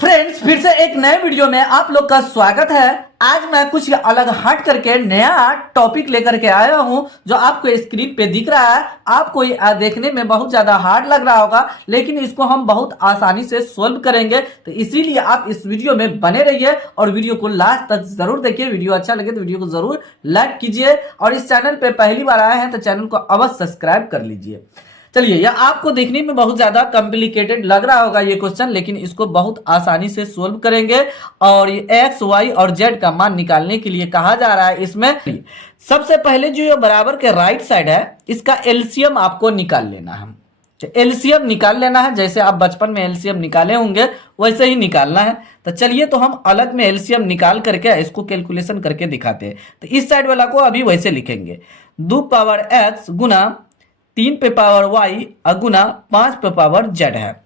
Friends, फिर से एक नए वीडियो में आप लोग का स्वागत है। आज मैं कुछ अलग हट करके नया टॉपिक लेकर के आया हूं जो आपको स्क्रीन पे दिख रहा है। आपको ये देखने में बहुत ज्यादा हार्ड लग रहा होगा, लेकिन इसको हम बहुत आसानी से सोल्व करेंगे। तो इसीलिए आप इस वीडियो में बने रहिए और वीडियो को लास्ट तक जरूर देखिए। वीडियो अच्छा लगे तो वीडियो को जरूर लाइक कीजिए और इस चैनल पे पहली बार आए हैं तो चैनल को अवश्य सब्सक्राइब कर लीजिए। चलिए, यह आपको देखने में बहुत ज्यादा कॉम्प्लिकेटेड लग रहा होगा ये क्वेश्चन, लेकिन इसको बहुत आसानी से सोल्व करेंगे। और ये एक्स वाई और जेड का मान निकालने के लिए कहा जा रहा है। इसमें सबसे पहले जो ये बराबर के राइट साइड है इसका एलसीएम आपको निकाल लेना है। एलसीएम निकाल लेना है, जैसे आप बचपन में एलसीएम निकाले होंगे वैसे ही निकालना है। तो चलिए, तो हम अलग में एलसीएम निकाल करके इसको कैलकुलेशन करके दिखाते हैं। तो इस साइड वाला को अभी वैसे लिखेंगे, 2 पावर एक्स गुना 3 पे पावर वाई गुना 5 पे पावर जेड है।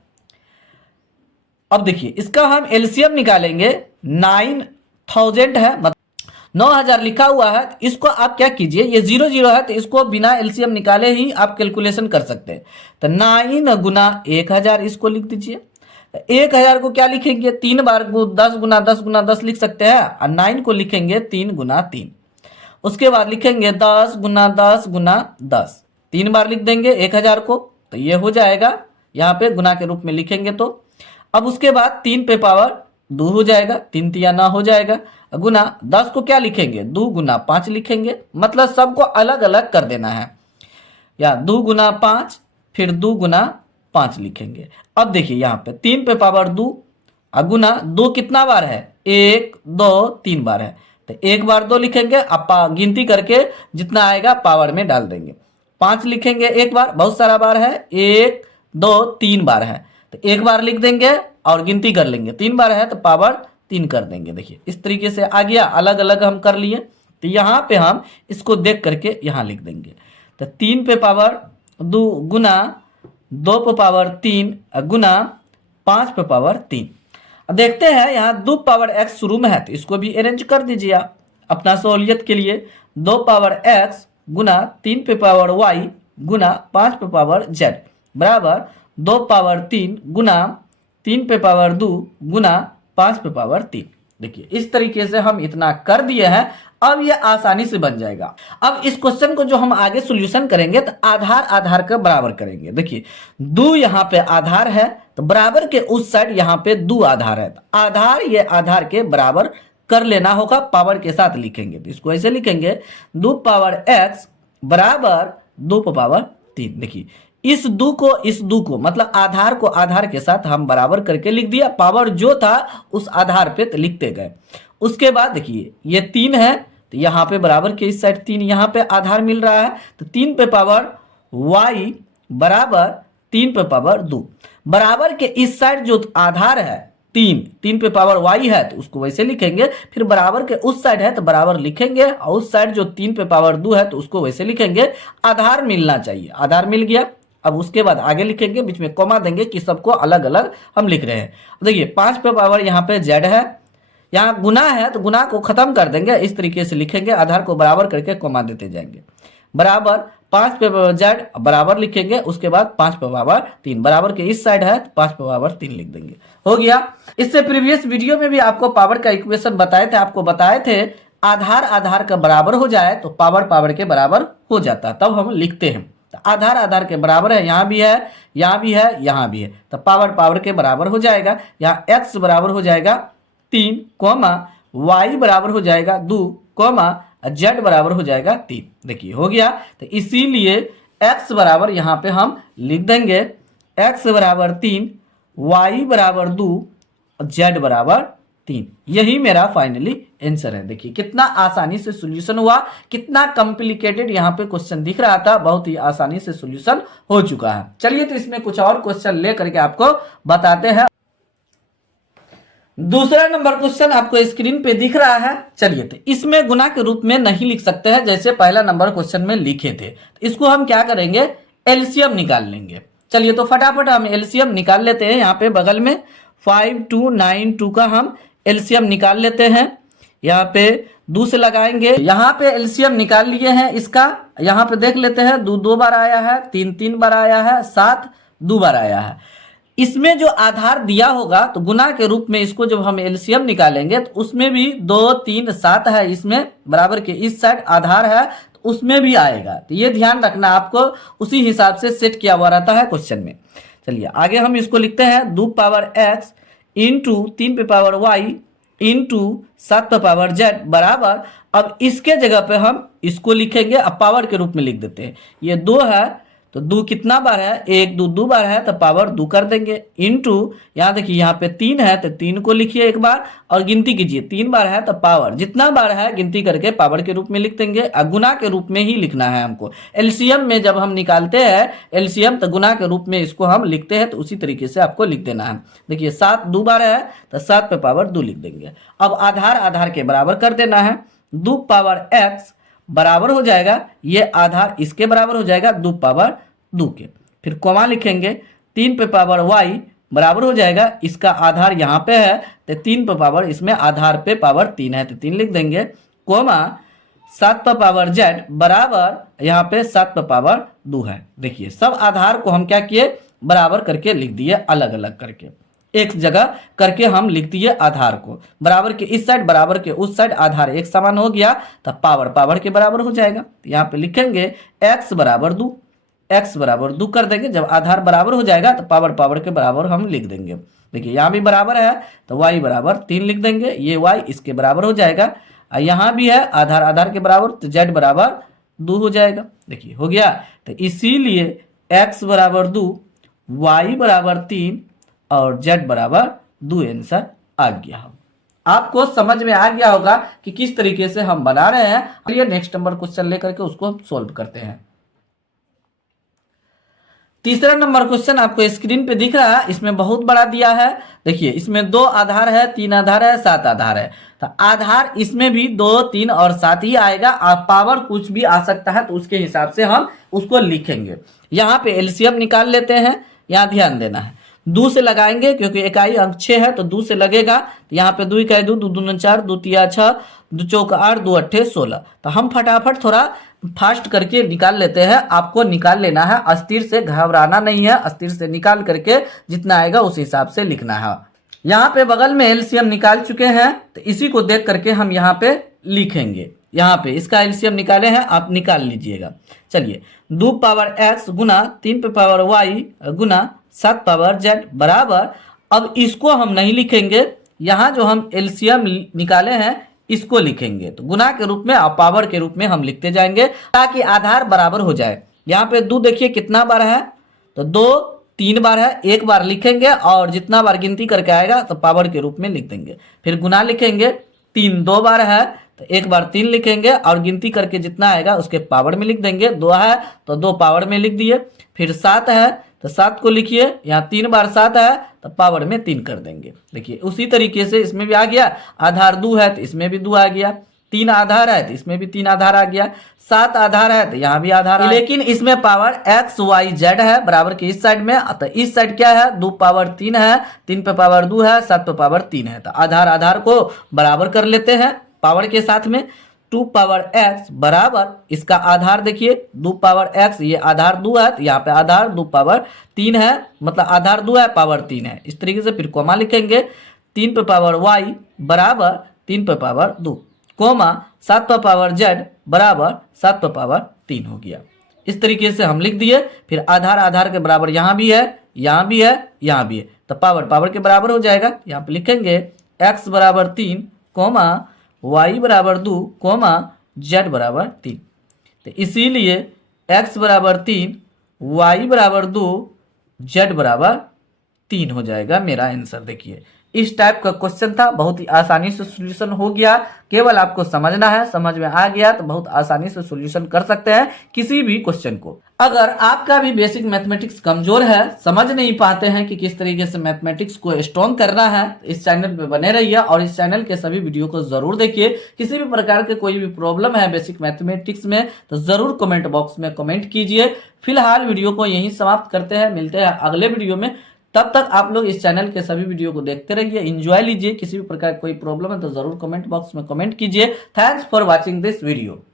अब देखिए, इसका हम एलसीएम निकालेंगे। 9000 है, मतलब 9000 लिखा हुआ है। इसको आप क्या कीजिए, ये 00 है तो इसको बिना एलसीएम निकाले ही आप कैलकुलेशन कर सकते हैं। तो 9 गुना 1000 इसको लिख दीजिए। 1000 को क्या लिखेंगे, 3 बार 10 गुना 10 गुना 10 लिख सकते हैं, और 9 को लिखेंगे 3 गुना 3। उसके बाद लिखेंगे 10 गुना 10 गुना 10, 3 बार लिख देंगे 1000 को, तो ये हो जाएगा। यहाँ पे गुना के रूप में लिखेंगे तो अब उसके बाद 3 पे पावर 2 हो जाएगा, 3 तिया 9 हो जाएगा, गुना 10 को क्या लिखेंगे, 2 गुना 5 लिखेंगे। मतलब सबको अलग अलग कर देना है, या 2 गुना 5 फिर 2 गुना 5 लिखेंगे। अब देखिए यहाँ पे 3 पे पावर 2 गुना 2 कितना बार है, 1 2 3 बार है, तो 1 बार 2 लिखेंगे। अब गिनती करके जितना आएगा पावर में डाल देंगे। 5 लिखेंगे एक बार, बहुत सारा बार है, 1 2 3 बार है, तो 1 बार लिख देंगे और गिनती कर लेंगे। 3 बार है तो पावर 3 कर देंगे। देखिए इस तरीके से आ गया, अलग अलग हम कर लिए। तो यहाँ पे हम इसको देख करके यहाँ लिख देंगे। तो 3 पे पावर 2 गुना 2 पे पावर 3 गुना 5 पे पावर 3। अब देखते हैं, यहाँ 2 पावर एक्स शुरू में है तो इसको भी अरेंज कर दीजिए आप अपना सहूलियत के लिए। 2 पावर एक्स गुना 3 पे पावर वाई गुना 5 पे पावर जेड बराबर 2 पावर 3 गुना 3 पे पावर 2 गुना 5 पे पावर 3। देखिए इस तरीके से हम इतना कर दिए हैं। अब ये आसानी से बन जाएगा। अब इस क्वेश्चन को जो हम आगे सॉल्यूशन करेंगे तो आधार आधार का बराबर करेंगे। देखिए 2 यहाँ पे आधार है तो बराबर के उस साइड यहाँ पे 2 आधार है, तो आधार ये आधार के बराबर कर लेना होगा, पावर के साथ लिखेंगे। तो इसको ऐसे लिखेंगे, 2 पावर एक्स बराबर 2 पावर 3। देखिए इस 2 को मतलब आधार को आधार के साथ हम बराबर करके लिख दिया, पावर जो था उस आधार पे तो लिखते गए। उसके बाद देखिए ये 3 है तो यहाँ पे बराबर के इस साइड 3 यहाँ पे आधार मिल रहा है, तो 3 पे पावर y बराबर 3 पे पावर 2 बराबर के इस साइड जो आधार है 3 पे पावर y है तो उसको वैसे लिखेंगे। फिर बराबर के उस साइड है तो बराबर लिखेंगे, और उस साइड जो 3 पे पावर 2 है तो उसको वैसे लिखेंगे। आधार मिलना चाहिए, आधार मिल गया। अब उसके बाद आगे लिखेंगे, बीच में कॉमा देंगे कि सबको अलग अलग हम लिख रहे हैं। देखिए 5 पे पावर यहाँ पे जेड है, यहाँ गुना है तो गुना को खत्म कर देंगे, इस तरीके से लिखेंगे। आधार को बराबर करके कॉमा देते जाएंगे, बराबर 5 पे पावर जेड बराबर लिखेंगे। उसके बाद 5 पे पावर 3 बराबर के इस साइड है तो 5 पे पावर 3 लिख देंगे। हो गया। इससे प्रीवियस वीडियो में भी आपको पावर का इक्वेशन बताए थे, आपको बताए थे आधार आधार का बराबर हो जाए तो पावर पावर के बराबर हो जाता है, तब हम लिखते हैं। तो आधार आधार के बराबर है, यहाँ भी है, यहाँ भी है, यहाँ भी है, तो पावर पावर के बराबर हो जाएगा। यहाँ x बराबर हो जाएगा 3 कोमा y बराबर हो जाएगा 2 कोमा z बराबर हो जाएगा 3। देखिए हो गया। तो इसीलिए x बराबर यहाँ पे हम लिख देंगे, x बराबर 3 y बराबर 2 z बराबर 3। यही मेरा फाइनली आंसर है। देखिए कितना आसानी से सॉल्यूशन हुआ, कितना कॉम्प्लिकेटेड यहाँ पे क्वेश्चन दिख रहा था, बहुत ही आसानी से सॉल्यूशन हो चुका है। चलिए, तो इसमें कुछ और क्वेश्चन ले करके आपको बताते हैं। दूसरा नंबर क्वेश्चन आपको स्क्रीन पे दिख रहा है। चलिए, तो इसमें गुना के रूप में नहीं लिख सकते हैं जैसे पहला नंबर क्वेश्चन में लिखे थे, तो इसको हम क्या करेंगे, एलसीएम निकाल लेंगे। चलिए, तो फटाफट हम एलसीएम निकाल लेते हैं। यहाँ पे बगल में 5292 का हम एलसीएम निकाल लेते हैं। यहाँ पे 2 से लगाएंगे, यहाँ पे एलसीएम निकाल लिए हैं इसका। यहाँ पे देख लेते हैं, 2 2 बार आया है, 3 3 बार आया है, 7 2 बार आया है। इसमें जो आधार दिया होगा तो गुना के रूप में इसको जब हम एलसीएम निकालेंगे तो उसमें भी 2 3 7 है, इसमें बराबर के इस साइड आधार है तो उसमें भी आएगा। तो ये ध्यान रखना, आपको उसी हिसाब से सेट किया हुआ रहता है क्वेश्चन में। चलिए आगे हम इसको लिखते हैं 2 पावर x इंटू 3 पे पावर y इंटू 7 पे पावर z बराबर, अब इसके जगह पे हम इसको लिखेंगे, अब पावर के रूप में लिख देते हैं। ये 2 है तो 2 कितना बार है, 1 2 2 बार है तो पावर 2 कर देंगे, इंटू यहाँ देखिए यहाँ पे 3 है तो 3 को लिखिए एक बार और गिनती कीजिए, 3 बार है तो पावर जितना बार है गिनती करके पावर के रूप में लिख देंगे। और गुना के रूप में ही लिखना है हमको। एलसीएम में जब हम निकालते हैं एलसीएम तो गुना के रूप में इसको हम लिखते हैं, तो उसी तरीके से आपको लिख देना है। देखिए 7 2 बार है तो 7 पे पावर 2 लिख देंगे। अब आधार आधार के बराबर कर देना है, 2 पावर x बराबर हो जाएगा, ये आधार इसके बराबर हो जाएगा 2 पावर 2 के, फिर कोमा लिखेंगे 3 पे पावर y बराबर हो जाएगा, इसका आधार यहाँ पे है तो 3 पे पावर इसमें आधार पे पावर 3 है तो 3 लिख देंगे, कोमा 7 पे पावर z बराबर यहाँ पे 7 पे पावर 2 है। देखिए सब आधार को हम क्या किए, बराबर करके लिख दिए, अलग अलग करके एक जगह करके हम लिख दिए आधार को, बराबर के इस साइड बराबर के उस साइड आधार एक समान हो गया तो पावर पावर के बराबर हो जाएगा। तो यहाँ पे लिखेंगे x बराबर 2, x बराबर 2 कर देंगे, जब आधार बराबर हो जाएगा तो पावर पावर के बराबर हम लिख देंगे। देखिए यहाँ भी बराबर है तो y बराबर 3 लिख देंगे, ये y इसके बराबर हो जाएगा, और यहाँ भी है आधार आधार के बराबर तो z बराबर 2 हो जाएगा। देखिए हो गया, तो इसीलिए x बराबर 2, y बराबर 3 और z बराबर 2 आंसर आ गया। आपको समझ में आ गया होगा कि किस तरीके से हम बना रहे हैं। चलिए नेक्स्ट नंबर क्वेश्चन लेकर के उसको हम सोल्व करते हैं। तीसरा नंबर क्वेश्चन आपको स्क्रीन पे दिख रहा है, इसमें बहुत बड़ा दिया है। देखिए इसमें 2 आधार है, 3 आधार है, 7 आधार है, तो आधार इसमें भी 2 3 और 7 ही आएगा, और पावर कुछ भी आ सकता है तो उसके हिसाब से हम उसको लिखेंगे। यहाँ पे एलसीएम निकाल लेते हैं, यहाँ ध्यान देना है, 2 से लगाएंगे क्योंकि इकाई अंक 6 है तो 2 से लगेगा। तो यहाँ पे 2 इकाई 2, 2 दूना 4, 2 तिया 6, 2 चौका 8, 2 अट्ठे 16। तो हम फटाफट थोड़ा फास्ट करके निकाल लेते हैं। आपको निकाल लेना है, अस्थिर से घबराना नहीं है, अस्थिर से निकाल करके जितना आएगा उस हिसाब से लिखना है। यहाँ पे बगल में एलसीएम निकाल चुके हैं तो इसी को देख करके हम यहाँ पे लिखेंगे। यहाँ पे इसका एलसीएम निकाले हैं, आप निकाल लीजिएगा। चलिए 2 पावर x गुना 3 पे पावर y गुना 7 पावर z बराबर, अब इसको हम नहीं लिखेंगे, यहाँ जो हम एलसीएम निकाले हैं इसको लिखेंगे। तो गुना के रूप में और पावर के रूप में हम लिखते जाएंगे ताकि आधार बराबर हो जाए। यहाँ पे 2 देखिए कितना बार है, तो 2 3 बार है, एक बार लिखेंगे और जितना बार गिनती करके आएगा तो पावर के रूप में लिख देंगे। फिर गुना लिखेंगे, 3 2 बार है तो एक बार 3 लिखेंगे और गिनती करके जितना आएगा उसके पावर में लिख देंगे। 2 है तो 2 पावर में लिख दिए। फिर 7 है तो 7 को लिखिए, यहाँ 3 बार 7 है तो पावर में 3 कर देंगे। देखिए उसी तरीके से इसमें भी आ गया, आधार 2 है तो इसमें भी 2 आ गया, 3 आधार है तो इसमें भी 3 आधार आ गया, 7 आधार है तो यहाँ भी आधार है, लेकिन इसमें पावर x y z है बराबर के इस साइड में। तो इस साइड क्या है, 2 पावर 3 है, 3 पे पावर 2 है, 7 पे पावर 3 है, तो आधार आधार को बराबर कर लेते हैं पावर के साथ में। 2 पावर x बराबर इसका आधार देखिए 2 पावर x, ये आधार 2 है तो यहाँ पे आधार 2 पावर 3 है, मतलब आधार 2 है पावर 3 है, इस तरीके से। फिर कोमा लिखेंगे 3 पे पावर y बराबर 3 पे पावर 2, कोमा 7 पे पावर z बराबर 7 पे पावर 3 हो गया। इस तरीके से हम लिख दिए। फिर आधार आधार के बराबर यहाँ भी है, यहाँ भी है, यहाँ भी है, तो पावर पावर के बराबर हो जाएगा। यहाँ पे लिखेंगे x बराबर 3, कोमा y बराबर 2, कोमा z बराबर 3। तो इसीलिए x बराबर 3, y बराबर 2, z बराबर 3 हो जाएगा मेरा आंसर। देखिए इस टाइप का क्वेश्चन था, बहुत ही आसानी से सॉल्यूशन हो गया। केवल आपको समझना है, समझ में आ गया तो बहुत आसानी से सॉल्यूशन कर सकते हैं किसी भी क्वेश्चन को। अगर आपका भी बेसिक मैथमेटिक्स कमजोर है, समझ नहीं पाते हैं कि किस तरीके से मैथमेटिक्स को स्ट्रॉन्ग करना है, इस चैनल पे बने रहिए और इस चैनल के सभी वीडियो को जरूर देखिए। किसी भी प्रकार के कोई भी प्रॉब्लम है बेसिक मैथमेटिक्स में तो जरूर कमेंट बॉक्स में कमेंट कीजिए। फिलहाल वीडियो को यहीं समाप्त करते हैं, मिलते हैं अगले वीडियो में। तब तक आप लोग इस चैनल के सभी वीडियो को देखते रहिए, एंजॉय लीजिए। किसी भी प्रकार कोई प्रॉब्लम है तो जरूर कमेंट बॉक्स में कमेंट कीजिए। Thanks for watching this video.